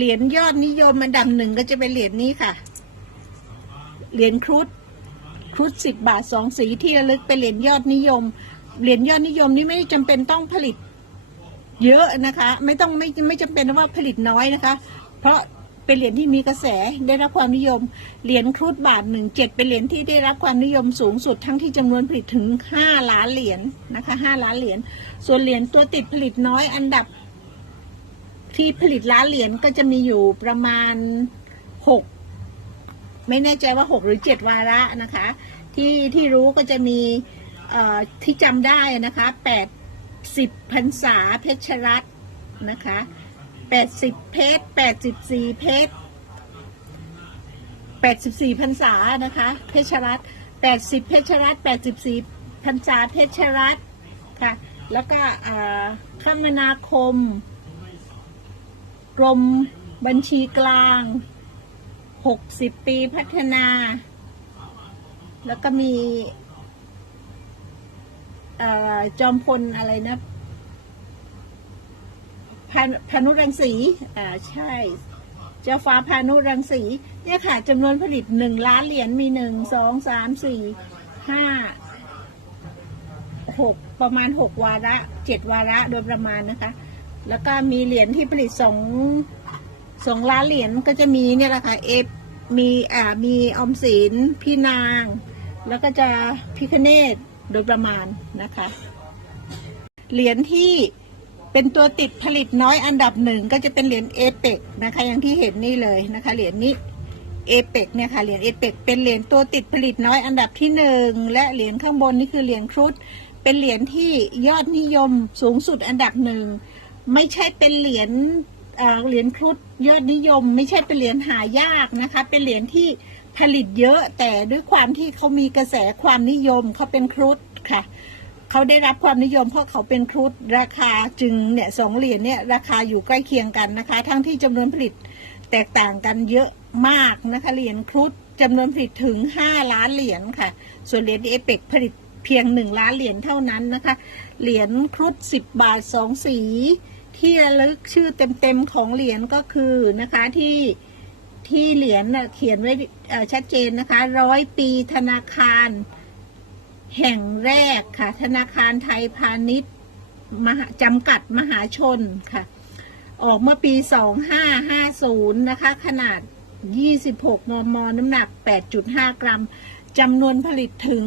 เหรียญยอดนิยมอันดับหนึ่งก็จะเป็นเหรียญนี้ค่ะ เหรียญครุฑครุฑสิบบาทสองสีที่ระลึกเป็นเหรียญยอดนิยม เหรียญยอดนิยมนี่ไม่ได้จำเป็นต้องผลิต เยอะนะคะ ไม่ต้องไม่ไม่จำเป็นว่าผลิตน้อยนะคะ เพราะเป็นเหรียญที่มีกระแสได้รับความนิยม เหรียญครุฑบาทหนึ่งเจ็ดเป็นเหรียญที่ได้รับความนิยมสูงสุดทั้งที่จำนวนผลิตถึงห้าล้านเหรียญนะคะห้าล้านเหรียญ ส่วนเหรียญตัวติดผลิตน้อยอันดับ ที่ผลิตล้านเหรียญก็จะมีอยู่ประมาณหกไม่แน่ใจว่าหกหรือเจ็ดวาระนะคะ ที่ที่รู้ก็จะมีที่จำได้นะคะแปดสิบพรรษาเพชรรัตน์นะคะแปดสิบเพชรแปดสิบสี่เพชรแปดสิบสี่พรรษานะคะเพชรรัตน์แปดสิบเพชรรัตน์แปดสิบสี่พรรษาเพชรรัตน์ค่ะแล้วก็คมนาคม รมบัญชีกลาง 60 ปีพัฒนา แล้วก็มีอจอมพลอะไรนะพาพานุรังสี อ่า ใช่ เจ้าฟ้าพานุรังสี เนี่ยค่ะจำนวนผลิตหนึ่งล้านเหรียญมีหนึ่งสองสามสี่ห้าหกประมาณหกวาระเจ็ดวาระโดยประมาณนะคะ แล้วก็มีเหรียญที่ผลิตสองสองล้านเหรียญก็จะมีเนี่ยแหละค่ะเอฟมีอ่ามีออมสินพี่นาง แล้วก็จะพิคเนตโดยประมาณนะคะ เหรียญที่เป็นตัวติดผลิตน้อยอันดับหนึ่งก็จะเป็นเหรียญเอเปกนะคะอย่างที่เห็นนี่เลยนะคะเหรียญนี้เอเปกเนี่ยค่ะเหรียญเอเปกเป็นเหรียญตัวติดผลิตน้อยอันดับที่หนึ่งและเหรียญข้างบนนี่คือเหรียญครุฑเป็นเหรียญที่ยอดนิยมสูงสุดอันดับหนึ่ง ไม่ใช่เป็นเหรียญเหรียญครุฑยอดนิยม ไม่ใช่เป็นเหรียญหายากนะคะ เป็นเหรียญที่ผลิตเยอะ แต่ด้วยความที่เขามีกระแสความนิยมเขาเป็นครุฑค่ะเขาได้รับความนิยมเพราะเขาเป็นครุฑราคาจึงเนี่ยสองเหรียญเนี่ยราคาอยู่ใกล้เคียงกันนะคะ ทั้งที่จำนวนผลิตแตกต่างกันเยอะมากนะคะเหรียญครุฑจำนวนผลิตถึง 5 ล้านเหรียญค่ะ ส่วนเหรียญเอเปกผลิตเพียง 1 ล้านเหรียญเท่านั้นนะคะ เหรียญครุฑ10 บาท 2 สี ที่ระลึกชื่อเต็มๆของเหรียญก็คือนะคะที่ที่เหรียญเขียนไว้ชัดเจนนะคะร้อยปีธนาคาร แห่งแรกค่ะ ธนาคารไทยพาณิชย์มหาจำกัดมหาชนค่ะ ออกเมื่อปี 2550 นะคะ ขนาด 26 มม น้ำหนัก 8.5 กรัมจำนวนผลิตถึง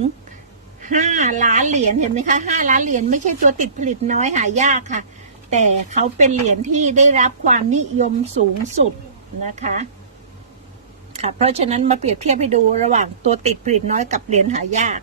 5 ล้านเหรียญเห็นไหมคะ 5 ล้านเหรียญไม่ใช่ตัวติดผลิตน้อยหายากค่ะ แต่เขาเป็นเหรียญที่ได้รับความนิยมสูงสุดนะคะค่ะเพราะฉะนั้นมาเปรียบเทียบให้ดูระหว่างตัวติดผลิตน้อยกับเหรียญหายาก